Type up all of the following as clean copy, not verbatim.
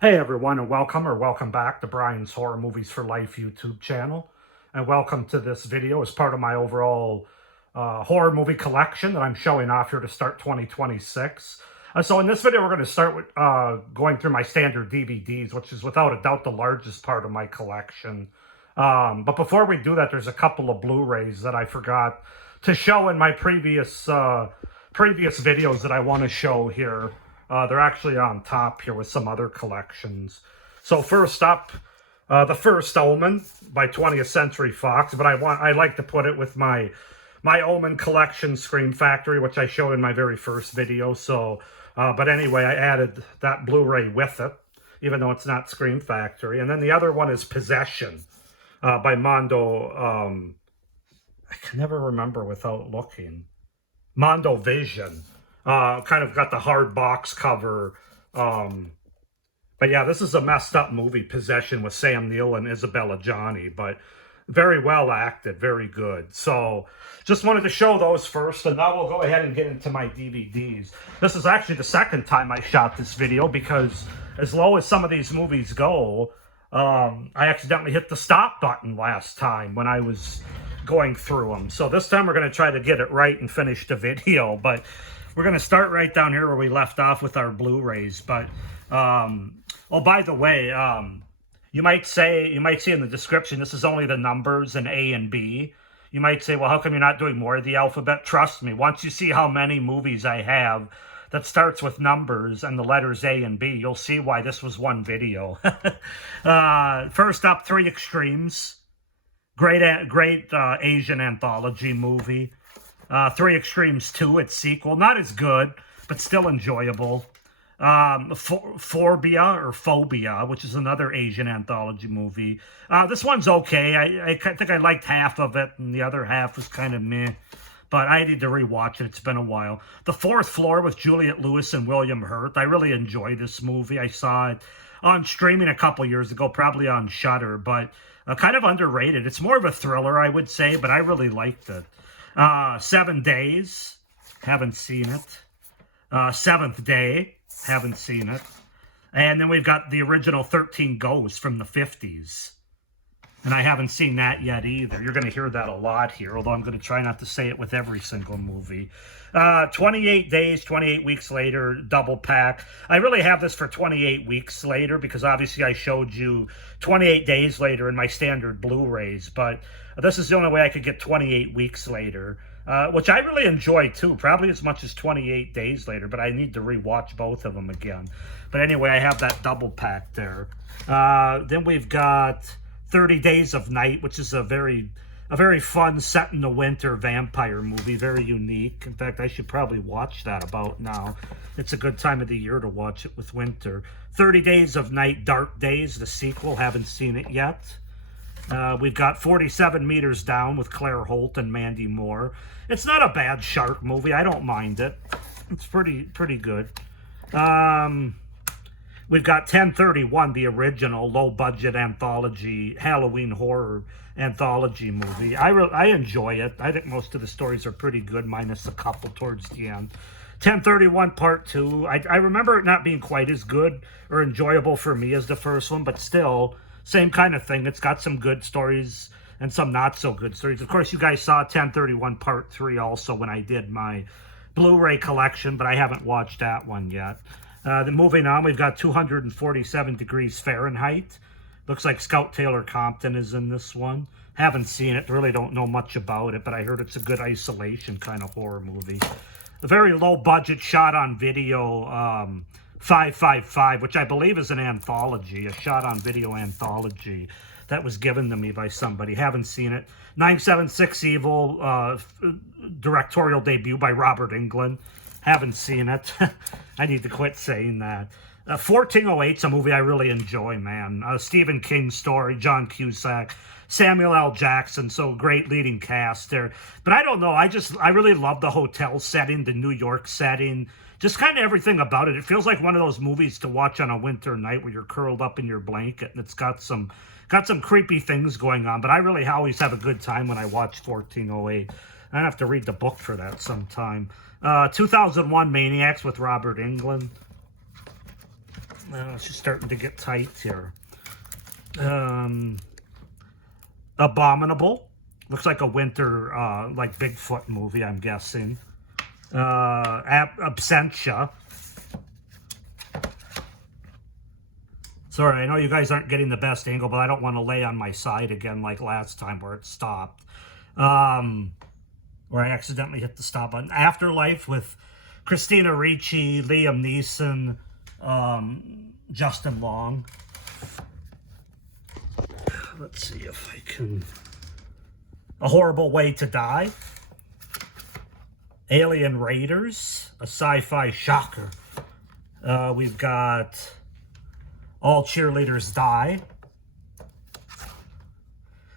Hey everyone, and welcome back to Brian's Horror Movies for Life YouTube channel. And welcome to this video as part of my overall horror movie collection that I'm showing off here to start 2026. So in this video, we're going to start with going through my standard DVDs, which is without a doubt the largest part of my collection. But before we do that, there's a couple of Blu-rays that I forgot to show in my previous videos that I want to show here. They're actually on top here with some other collections. So first up, The First Omen by 20th Century Fox, but I like to put it with my Omen collection, Scream Factory, which I showed in my very first video. So, but anyway, I added that Blu-ray with it, even though it's not Scream Factory. And then the other one is Possession by Mondo. I can never remember without looking. Mondo Vision. Kind of got the hard box cover. But yeah, this is a messed up movie, Possession, with Sam Neill and Isabella Gianni, but very well acted, very good. So just wanted to show those first, and now we'll go ahead and get into my DVDs. This is actually the second time I shot this video because as low as some of these movies go, I accidentally hit the stop button last time when I was going through them. So this time we're going to try to get it right and finish the video, but we're going to start right down here where we left off with our Blu-rays. But, oh, by the way, you might see in the description, this is only the numbers in A and B. You might say, well, how come you're not doing more of the alphabet? Trust me, once you see how many movies I have that starts with numbers and the letters A and B, you'll see why this was one video. First up, Three Extremes. Great Asian anthology movie. Three Extremes 2, its sequel. Not as good, but still enjoyable. Phobia, which is another Asian anthology movie. This one's okay. I think I liked half of it, and the other half was kind of meh. But I need to rewatch it. It's been a while. The Fourth Floor with Juliette Lewis and William Hurt. I really enjoy this movie. I saw it on streaming a couple years ago, probably on Shudder, but kind of underrated. It's more of a thriller, I would say, but I really liked it. 7 Days, haven't seen it. Seventh Day, haven't seen it. And then we've got the original 13 Ghosts from the 50s. And I haven't seen that yet either. You're going to hear that a lot here, although I'm going to try not to say it with every single movie. 28 Days, 28 Weeks Later, double pack. I really have this for 28 weeks later because obviously I showed you 28 days later in my standard Blu-rays, but this is the only way I could get 28 weeks later, which I really enjoy too, probably as much as 28 days later, but I need to rewatch both of them again. But anyway, I have that double pack there. Then we've got 30 Days of Night, which is a very fun set in the winter vampire movie, very unique. In fact, I should probably watch that about now. It's a good time of the year to watch it with winter. 30 Days of Night, Dark Days, the sequel, haven't seen it yet. We've got 47 Meters Down with Claire Holt and Mandy Moore. It's not a bad shark movie. I don't mind it. It's pretty good. We've got 1031, the original low-budget anthology Halloween horror anthology movie. I enjoy it. I think most of the stories are pretty good, minus a couple towards the end. 1031 Part 2. I remember it not being quite as good or enjoyable for me as the first one, but still, same kind of thing. It's got some good stories and some not-so-good stories. Of course, you guys saw 1031 Part 3 also when I did my Blu-ray collection, but I haven't watched that one yet. Then moving on, we've got 247 Degrees Fahrenheit. Looks like Scout Taylor Compton is in this one. Haven't seen it, really don't know much about it, but I heard it's a good isolation kind of horror movie. A very low budget shot on video 555, which I believe is an anthology, a shot on video anthology that was given to me by somebody. Haven't seen it. 976 Evil, directorial debut by Robert Englund. Haven't seen it. I need to quit saying that. 1408's a movie I really enjoy, man. Stephen King story, John Cusack, Samuel L. Jackson, so great leading cast there. But I don't know, I really love the hotel setting, the New York setting, just kind of everything about it. It feels like one of those movies to watch on a winter night where you're curled up in your blanket and it's got some creepy things going on. But I really always have a good time when I watch 1408. I have to read the book for that sometime. 2001 Maniacs with Robert Englund. It's just starting to get tight here. Abominable. Looks like a winter, like Bigfoot movie, I'm guessing. Absentia. Sorry, I know you guys aren't getting the best angle, but I don't want to lay on my side again like last time where it stopped. Where I accidentally hit the stop button. Afterlife with Christina Ricci, Liam Neeson, Justin Long. Let's see if I can... A Horrible Way to Die. Alien Raiders, a sci-fi shocker. We've got All Cheerleaders Die.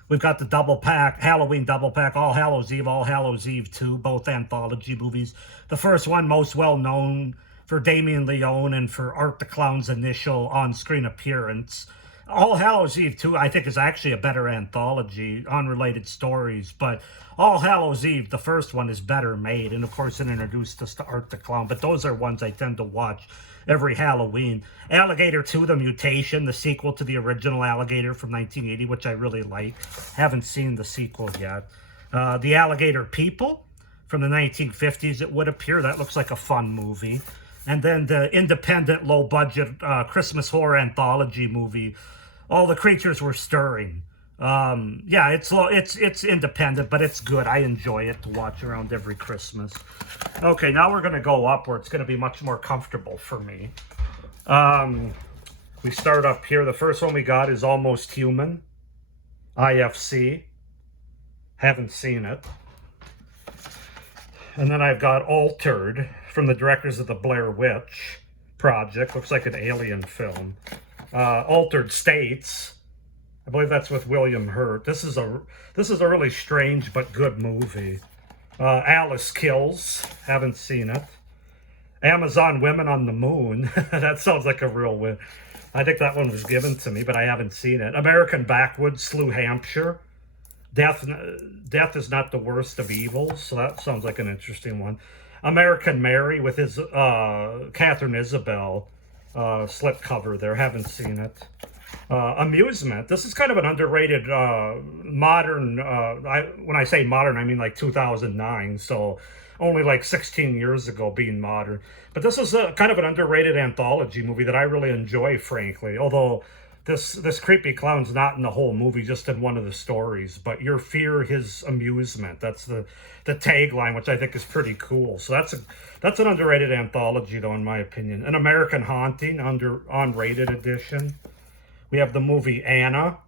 We've got the double pack, Halloween double pack, All Hallows Eve 2, both anthology movies. The first one most well known for Damien Leone and for Art the Clown's initial on-screen appearance. All Hallows Eve 2, I think, is actually a better anthology, unrelated stories, but All Hallows Eve, the first one, is better made, and of course it introduced us to Art the Clown, but those are ones I tend to watch every Halloween. Alligator 2, The Mutation, the sequel to the original Alligator from 1980, which I really like. Haven't seen the sequel yet. The Alligator People from the 1950s, it would appear. That looks like a fun movie. And then the independent, low-budget Christmas horror anthology movie, All the Creatures Were Stirring. Yeah, it's independent, but it's good. I enjoy it to watch around every Christmas. Okay, now we're going to go up where it's going to be much more comfortable for me. We start up here. The first one we got is Almost Human, IFC. Haven't seen it. And then I've got Altered from the directors of the Blair Witch Project. Looks like an alien film. Altered States. I believe that's with William Hurt. This is a really strange but good movie. Alice Kills. Haven't seen it. Amazon Women on the Moon. That sounds like a real win. I think that one was given to me, but I haven't seen it. American Backwoods, Slew Hampshire. Death is Not the Worst of Evils. So that sounds like an interesting one. American Mary with his Catherine Isabel slipcover there. Haven't seen it. Amusement. This is kind of an underrated modern, when I say modern, I mean like 2009, so only like 16 years ago being modern. But this is a kind of an underrated anthology movie that I really enjoy, frankly, although this creepy clown's not in the whole movie, just in one of the stories. But your fear, his amusement. That's the tagline, which I think is pretty cool. So that's an underrated anthology, though, in my opinion. An American Haunting, unrated edition. We have the movie Anna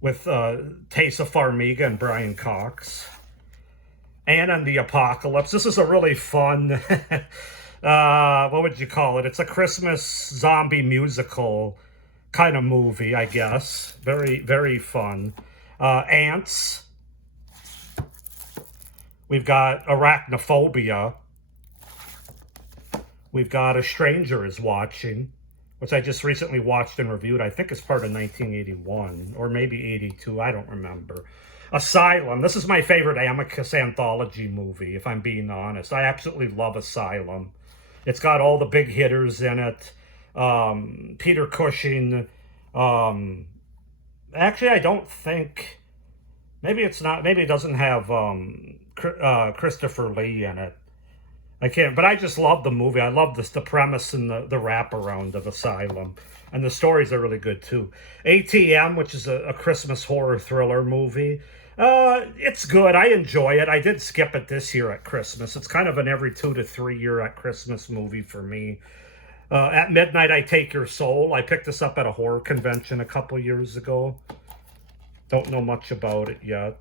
with Taysa Farmiga and Brian Cox. Anna and the Apocalypse. This is a really fun, what would you call it? It's a Christmas zombie musical kind of movie, I guess. Very, very fun. Ants. We've got Arachnophobia. We've got A Stranger Is Watching, which I just recently watched and reviewed. I think it's part of 1981 or maybe 82. I don't remember. Asylum. This is my favorite Amicus anthology movie, if I'm being honest. I absolutely love Asylum. It's got all the big hitters in it. Peter Cushing. Actually, I don't think... Maybe it's not... Maybe it doesn't have Christopher Lee in it. I can't... But I just love the movie. I love the premise and the wraparound of Asylum. And the stories are really good, too. ATM, which is a Christmas horror thriller movie. It's good. I enjoy it. I did skip it this year at Christmas. It's kind of an every 2 to 3 year at Christmas movie for me. At Midnight, I Take Your Soul. I picked this up at a horror convention a couple years ago. Don't know much about it yet.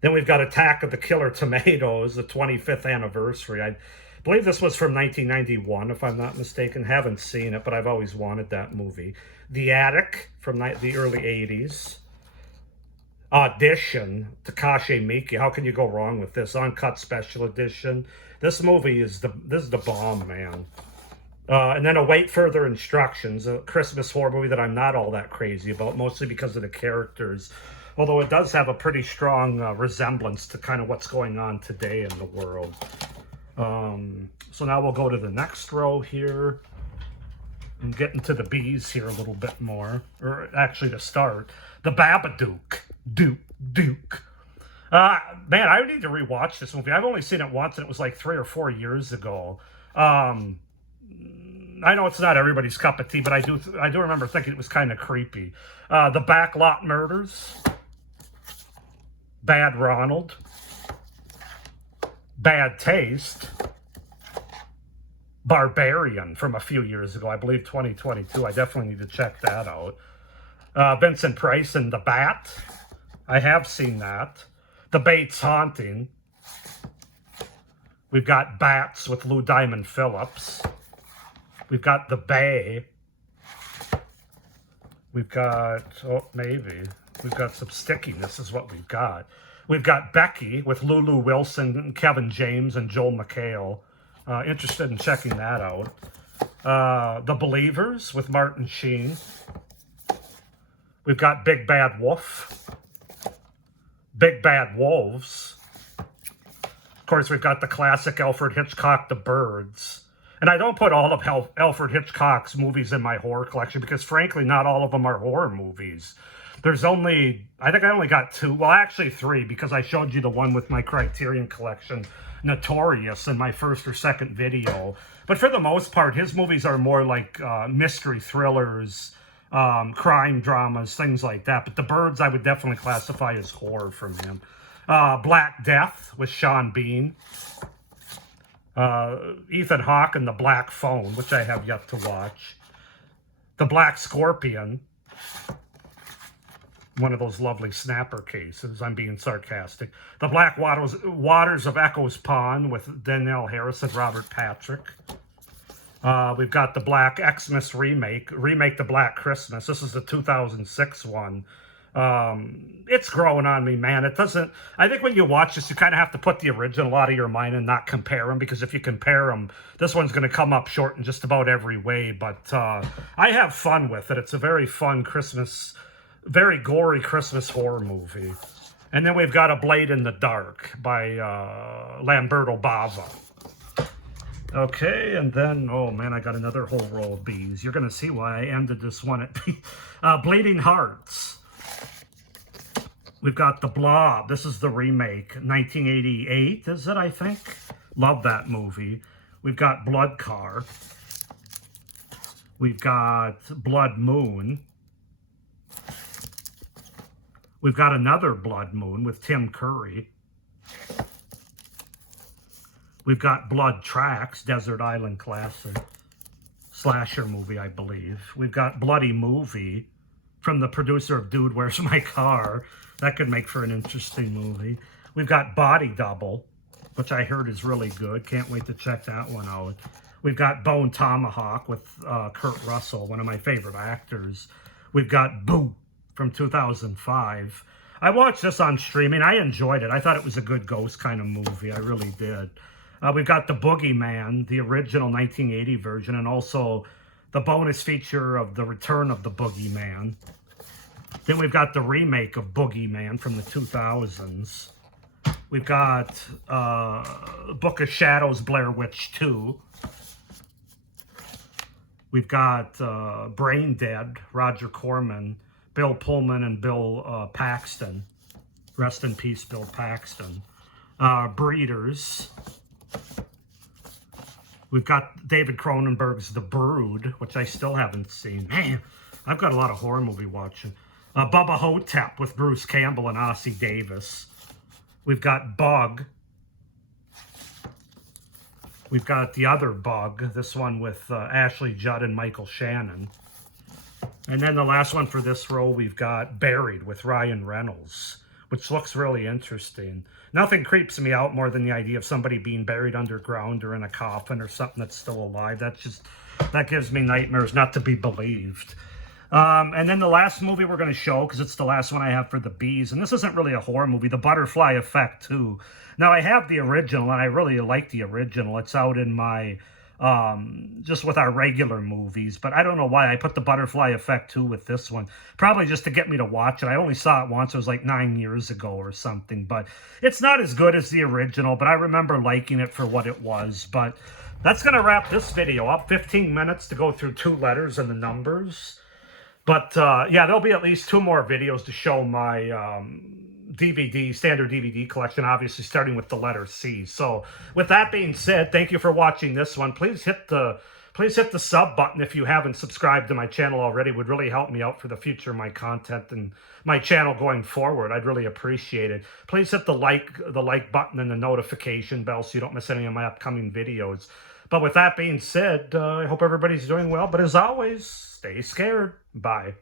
Then we've got Attack of the Killer Tomatoes, the 25th anniversary. I believe this was from 1991, if I'm not mistaken. Haven't seen it, but I've always wanted that movie. The Attic from the early 80s. Audition, Takashi Miike. How can you go wrong with this? Uncut Special Edition. This movie is the bomb, man. And then Await Further Instructions, a Christmas horror movie that I'm not all that crazy about, mostly because of the characters. Although it does have a pretty strong resemblance to kind of what's going on today in the world. So now we'll go to the next row here. I'm getting to the B's here a little bit more, or actually to start. The Babadook. Duke. Man, I need to rewatch this movie. I've only seen it once, and it was like 3 or 4 years ago. I know it's not everybody's cup of tea, but I do remember thinking it was kind of creepy. The Backlot Murders. Bad Ronald. Bad Taste. Barbarian from a few years ago, I believe 2022. I definitely need to check that out. Vincent Price and The Bat. I have seen that. The Bates Haunting. We've got Bats with Lou Diamond Phillips. We've got The Bay. We've got, we've got some stickiness is what we've got. We've got Becky with Lulu Wilson, Kevin James, and Joel McHale. Interested in checking that out. The Believers with Martin Sheen. We've got Big Bad Wolf. Big Bad Wolves. Of course, we've got the classic Alfred Hitchcock, The Birds. And I don't put all of Alfred Hitchcock's movies in my horror collection because, frankly, not all of them are horror movies. There's only, I think I only got 2, well, actually 3, because I showed you the one with my Criterion collection, Notorious, in my first or second video. But for the most part, his movies are more like mystery thrillers, crime dramas, things like that. But The Birds I would definitely classify as horror from him. Black Death with Sean Bean. Ethan Hawke and The Black Phone, which I have yet to watch. The Black Scorpion. One of those lovely snapper cases. I'm being sarcastic. The Black Waters of Echo's Pond with Danielle Harris and Robert Patrick. We've got the Black Xmas remake The Black Christmas. This is the 2006 one. It's growing on me, man. It doesn't, I think when you watch this, you kind of have to put the original out of your mind and not compare them, because if you compare them, this one's going to come up short in just about every way. But I have fun with it. It's a very fun Christmas, very gory Christmas horror movie. And then we've got A Blade in the Dark by Lamberto Bava. Okay, and then, oh man, I got another whole row of B's. You're going to see why I ended this one at Bleeding Hearts. We've got The Blob. This is the remake, 1988, is it, I think? Love that movie. We've got Blood Car. We've got Blood Moon. We've got another Blood Moon with Tim Curry. We've got Blood Tracks, Desert Island classic. Slasher movie, I believe. We've got Bloody Movie from the producer of Dude, Where's My Car? That could make for an interesting movie. We've got Body Double, which I heard is really good. Can't wait to check that one out. We've got Bone Tomahawk with Kurt Russell, one of my favorite actors. We've got Boo from 2005. I watched this on streaming. I enjoyed it. I thought it was a good ghost kind of movie. I really did. We've got The Boogeyman, the original 1980 version, and also the bonus feature of The Return of the Boogeyman. Then we've got the remake of Boogeyman from the 2000s. We've got Book of Shadows, Blair Witch 2. We've got Brain Dead, Roger Corman, Bill Pullman, and Bill Paxton. Rest in peace, Bill Paxton. Breeders. We've got David Cronenberg's The Brood, which I still haven't seen. Man, I've got a lot of horror movie watching. Bubba Hotep with Bruce Campbell and Ossie Davis. We've got Bug. We've got The Other Bug, this one with Ashley Judd and Michael Shannon. And then the last one for this row, we've got Buried with Ryan Reynolds, which looks really interesting. Nothing creeps me out more than the idea of somebody being buried underground or in a coffin or something that's still alive. That gives me nightmares, not to be believed. And then the last movie we're going to show, because it's the last one I have for the B's, and this isn't really a horror movie, The Butterfly Effect 2. Now, I have the original, and I really like the original. It's out in my, just with our regular movies, but I don't know why I put The Butterfly Effect 2 with this one. Probably just to get me to watch it. I only saw it once. It was like 9 years ago or something, but it's not as good as the original, but I remember liking it for what it was. But that's going to wrap this video up. 15 minutes to go through 2 letters and the numbers. But yeah, there'll be at least 2 more videos to show my standard DVD collection, obviously starting with the letter C. So with that being said, thank you for watching this one. Please hit the sub button if you haven't subscribed to my channel already. It would really help me out for the future of my content and my channel going forward. I'd really appreciate it. Please hit the like button and the notification bell so you don't miss any of my upcoming videos. But with that being said, I hope everybody's doing well. But as always, stay scared. Bye.